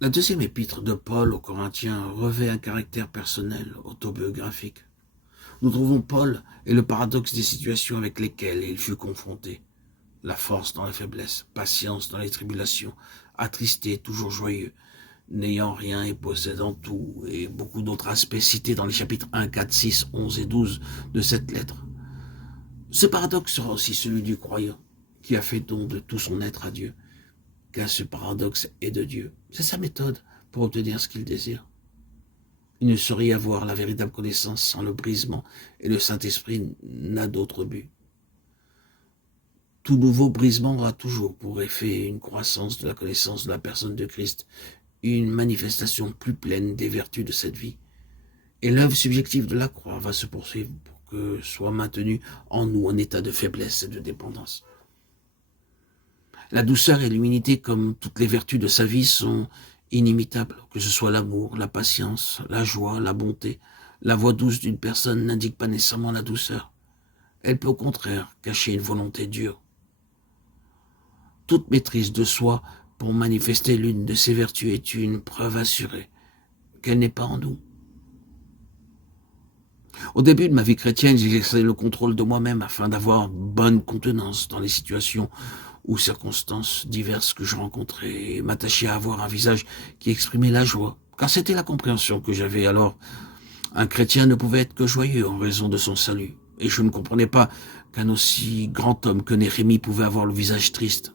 La deuxième épître de Paul aux Corinthiens revêt un caractère personnel, autobiographique. Nous trouvons Paul et le paradoxe des situations avec lesquelles il fut confronté. La force dans la faiblesse, patience dans les tribulations, attristé, toujours joyeux, n'ayant rien et possédant tout, et beaucoup d'autres aspects cités dans les chapitres 1, 4, 6, 11 et 12 de cette lettre. Ce paradoxe sera aussi celui du croyant, qui a fait don de tout son être à Dieu, car ce paradoxe est de Dieu. C'est sa méthode pour obtenir ce qu'il désire. Il ne saurait y avoir la véritable connaissance sans le brisement, et le Saint-Esprit n'a d'autre but. Tout nouveau brisement aura toujours pour effet une croissance de la connaissance de la personne de Christ, une manifestation plus pleine des vertus de cette vie. Et l'œuvre subjective de la croix va se poursuivre pour que soit maintenu en nous un état de faiblesse et de dépendance. La douceur et l'humilité, comme toutes les vertus de sa vie, sont inimitables, que ce soit l'amour, la patience, la joie, la bonté. La voix douce d'une personne n'indique pas nécessairement la douceur. Elle peut au contraire cacher une volonté dure. Toute maîtrise de soi pour manifester l'une de ces vertus est une preuve assurée qu'elle n'est pas en nous. Au début de ma vie chrétienne, j'exerçais le contrôle de moi-même afin d'avoir bonne contenance dans les situations ou circonstances diverses que je rencontrais et m'attachais à avoir un visage qui exprimait la joie, car c'était la compréhension que j'avais alors. Un chrétien ne pouvait être que joyeux en raison de son salut, et je ne comprenais pas qu'un aussi grand homme que Néhémie pouvait avoir le visage triste.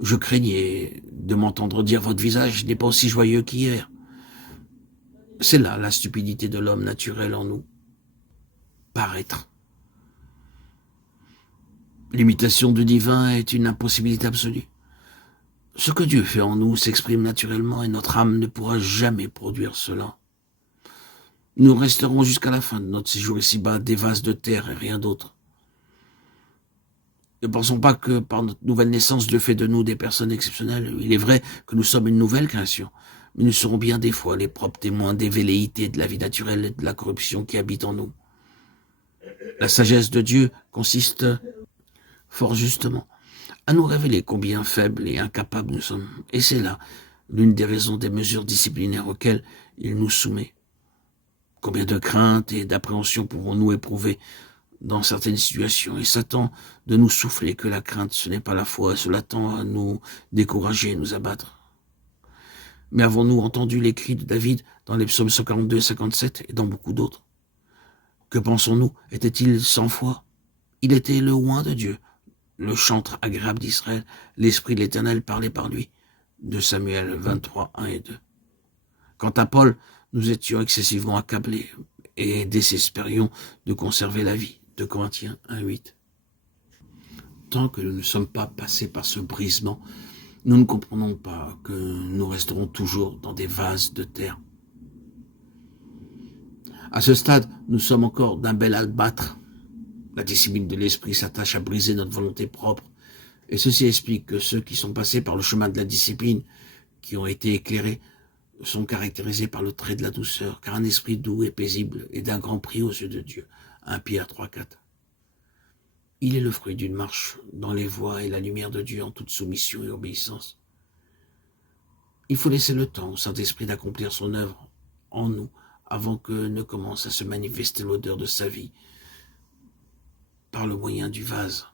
Je craignais de m'entendre dire « Votre visage n'est pas aussi joyeux qu'hier ». C'est là la stupidité de l'homme naturel en nous. Paraître. L'imitation du divin est une impossibilité absolue. Ce que Dieu fait en nous s'exprime naturellement et notre âme ne pourra jamais produire cela. Nous resterons jusqu'à la fin de notre séjour ici-bas des vases de terre et rien d'autre. Ne pensons pas que par notre nouvelle naissance, Dieu fait de nous des personnes exceptionnelles. Il est vrai que nous sommes une nouvelle création, mais nous serons bien des fois les propres témoins des velléités de la vie naturelle et de la corruption qui habite en nous. La sagesse de Dieu consiste fort justement à nous révéler combien faibles et incapables nous sommes. Et c'est là l'une des raisons des mesures disciplinaires auxquelles il nous soumet. Combien de craintes et d'appréhension pouvons-nous éprouver dans certaines situations, et Satan de nous souffler que la crainte, ce n'est pas la foi, cela tend à nous décourager et nous abattre. Mais avons-nous entendu les cris de David dans les psaumes 142 et 57 et dans beaucoup d'autres? Que pensons-nous? Était-il sans foi? Il était le oint de Dieu, le chantre agréable d'Israël, l'Esprit de l'Éternel parlait par lui. De Samuel 23, 1 et 2. Quant à Paul, nous étions excessivement accablés et désespérions de conserver la vie. De Corinthiens 1, 8. Tant que nous ne sommes pas passés par ce brisement, nous ne comprenons pas que nous resterons toujours dans des vases de terre. À ce stade, nous sommes encore d'un bel albâtre. La discipline de l'esprit s'attache à briser notre volonté propre, et ceci explique que ceux qui sont passés par le chemin de la discipline, qui ont été éclairés, sont caractérisés par le trait de la douceur, car un esprit doux et paisible est d'un grand prix aux yeux de Dieu. 1 Pierre 3, 4. Il est le fruit d'une marche dans les voies et la lumière de Dieu en toute soumission et obéissance. Il faut laisser le temps au Saint-Esprit d'accomplir son œuvre en nous avant que ne commence à se manifester l'odeur de sa vie par le moyen du vase.